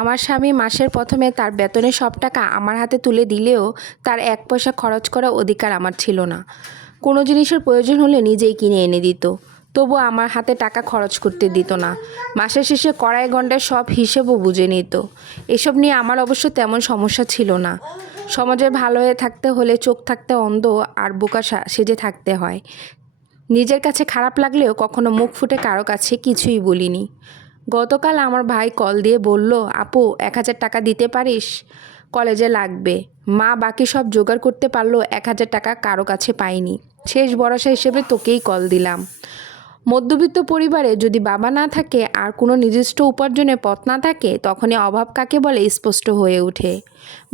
আমার স্বামী মাসের প্রথমে তার বেতনের সব টাকা আমার হাতে তুলে দিলেও তার এক পয়সা খরচ করার অধিকার আমার ছিল না। কোনো জিনিসের প্রয়োজন হলে নিজেই কিনে এনে দিত, তবু আমার হাতে টাকা খরচ করতে দিত না। মাসের শেষে কড়াই গণ্ডায় সব হিসেবও বুঝে নিত। এসব নিয়ে আমার অবশ্য তেমন সমস্যা ছিল না। সমাজে ভালো হয়ে থাকতে হলে চোখ থাকতে অন্ধ আর বোকা সেজে থাকতে হয়। নিজের কাছে খারাপ লাগলেও কখনো মুখ ফুটে কারো কাছে কিছুই বলিনি। গতকাল আমার ভাই কল দিয়ে বলল, আপু 1,000 টাকা দিতে পারিস, কলেজে লাগবে। মা বাকি সব জোগাড় করতে পারলেও 1,000 টাকা কারো কাছে পাইনি। শেষ ভরসা হিসেবে তোকেই কল দিলাম। মধ্যবিত্ত পরিবারে যদি বাবা না থাকে আর কোনো নির্দিষ্ট উপার্জনের পথ না থাকে, তখনই অভাব কাকে বলে স্পষ্ট হয়ে ওঠে।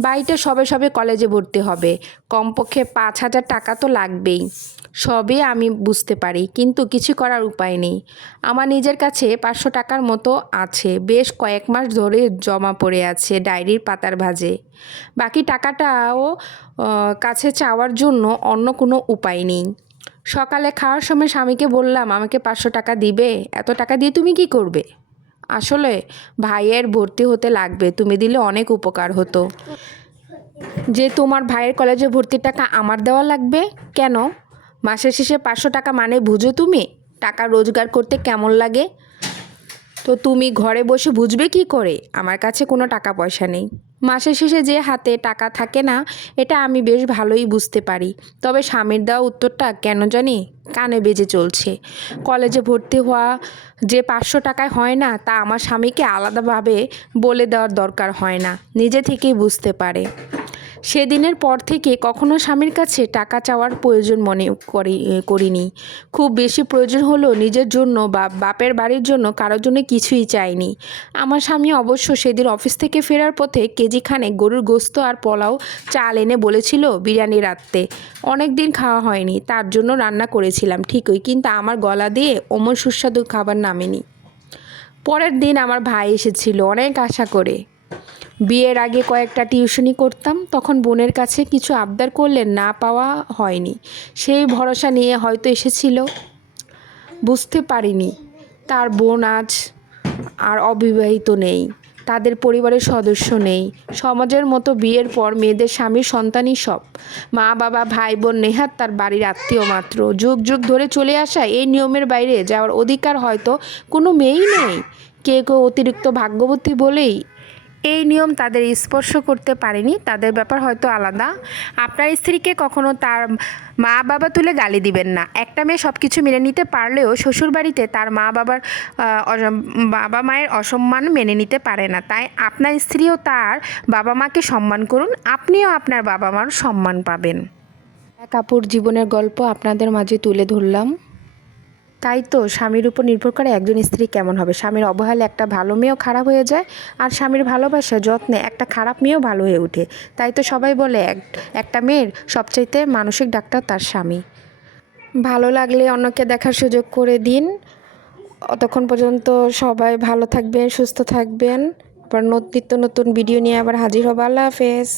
বাড়িটা সবে সবে কলেজে ভর্তি হবে, কমপক্ষে 5,000 টাকা তো লাগবেই। সবই আমি বুঝতে পারি, কিন্তু কিছু করার উপায় নেই। আমার নিজের কাছে 500 টাকার মতো আছে, বেশ কয়েক মাস ধরে জমা পড়ে আছে ডায়েরির পাতার ভাঁজে। বাকি টাকাটাও কাছে চাওয়ার জন্য অন্য কোনো উপায় নেই। সকালে খাওয়ার সময় স্বামীকে বললাম, আমাকে 500 টাকা দিবে? এত টাকা দিয়ে তুমি কি করবে? আসলে ভাইয়ের ভর্তি হতে লাগবে, তুমি দিলে অনেক উপকার হতো। যে তোমার ভাইয়ের কলেজে ভর্তির টাকা আমার দেওয়া লাগবে কেন? মাসের শেষে 500 টাকা মানে বুঝো তুমি টাকা রোজগার করতে কেমন লাগে? তো তুমি ঘরে বসে বুঝবে কি করে আমার কাছে কোনো টাকা পয়সা নেই? মাসের শেষে যে হাতে টাকা থাকে না, এটা আমি বেশ ভালোই বুঝতে পারি। তবে স্বামীর দেওয়া উত্তরটা কেন জানি কানে বেজে চলছে। কলেজে ভর্তি হওয়া যে 500 টাকায় হয় না, তা আমার স্বামীকে আলাদাভাবে বলে দেওয়ার দরকার হয় না, নিজে থেকেই বুঝতে পারে। সেদিনের পর থেকে কখনো স্বামীর কাছে টাকা চাওয়ার প্রয়োজন মনে করিনি। খুব বেশি প্রয়োজন হলো নিজের জন্য বা বাপের বাড়ির জন্য, কারোর জন্য কিছুই চাইনি। আমার স্বামী অবশ্য সেদিন অফিস থেকে ফেরার পথে কেজিখানেক গরুর গোস্ত আর পোলাও চাল এনে বলেছিল বিরিয়ানি রাঁধতে। অনেক দিন খাওয়া হয়নি, তার জন্য রান্না করেছিলাম ঠিকই, কিন্তু আমার গলা দিয়ে অমন সুস্বাদু খাবার নামেনি। পরের দিন আমার ভাই এসেছিল অনেক আশা করে। বিয়ের আগে কয়েকটা টিউশনি করতাম, তখন বোনের কাছে কিছু আবদার করলে না পাওয়া হয়নি, সেই ভরসা নিয়ে হয়তো এসেছিল। বুঝতে পারিনি তার বোন আজ আর অবিবাহিত নেই, তাদের পরিবারের সদস্য নেই। সমাজের মতো বিয়ের পর মেয়েদের স্বামীর সন্তানই সব। মা বাবা ভাই বোন নেহাত তার বাড়ির আত্মীয় মাত্র। যুগ যুগ ধরে চলে আসা এই নিয়মের বাইরে যাওয়ার অধিকার হয়তো কোনো মেয়েই নেই। কেউ কেউ অতিরিক্ত ভাগ্যবতী বলেই এই নিয়ম তাদের স্পর্শ করতে পারেনি, তাদের ব্যাপার হয়তো আলাদা। আপনার স্ত্রীকে কখনো তার মা বাবা তুলে গালি দিবেন না। একটা মেয়ে সব কিছু মেনে নিতে পারলেও শ্বশুরবাড়িতে তার বাবা মায়ের অসম্মান মেনে নিতে পারে না। তাই আপনার স্ত্রীও তার বাবা মাকে সম্মান করুন, আপনিও আপনার বাবা মার সম্মান পাবেন। এক আপুর জীবনের গল্প আপনাদের মাঝে তুলে ধরলাম। তাই তো স্বামীর উপর নির্ভর করে একজন স্ত্রী কেমন হবে। স্বামীর অবহেলে একটা ভালো মেয়েও খারাপ হয়ে যায়, আর স্বামীর ভালোবাসা যত্নে একটা খারাপ মেয়েও ভালো হয়ে ওঠে। তাই তো সবাই বলে একটা মেয়ের সবচাইতে মানসিক ডাক্তার তার স্বামী। ভালো লাগলে অন্যকে দেখার সুযোগ করে দিন। ততক্ষণ পর্যন্ত সবাই ভালো থাকবেন, সুস্থ থাকবেন। আবার নিত্য নতুন ভিডিও নিয়ে আবার হাজির হবো। আল্লাহ হাফেজ।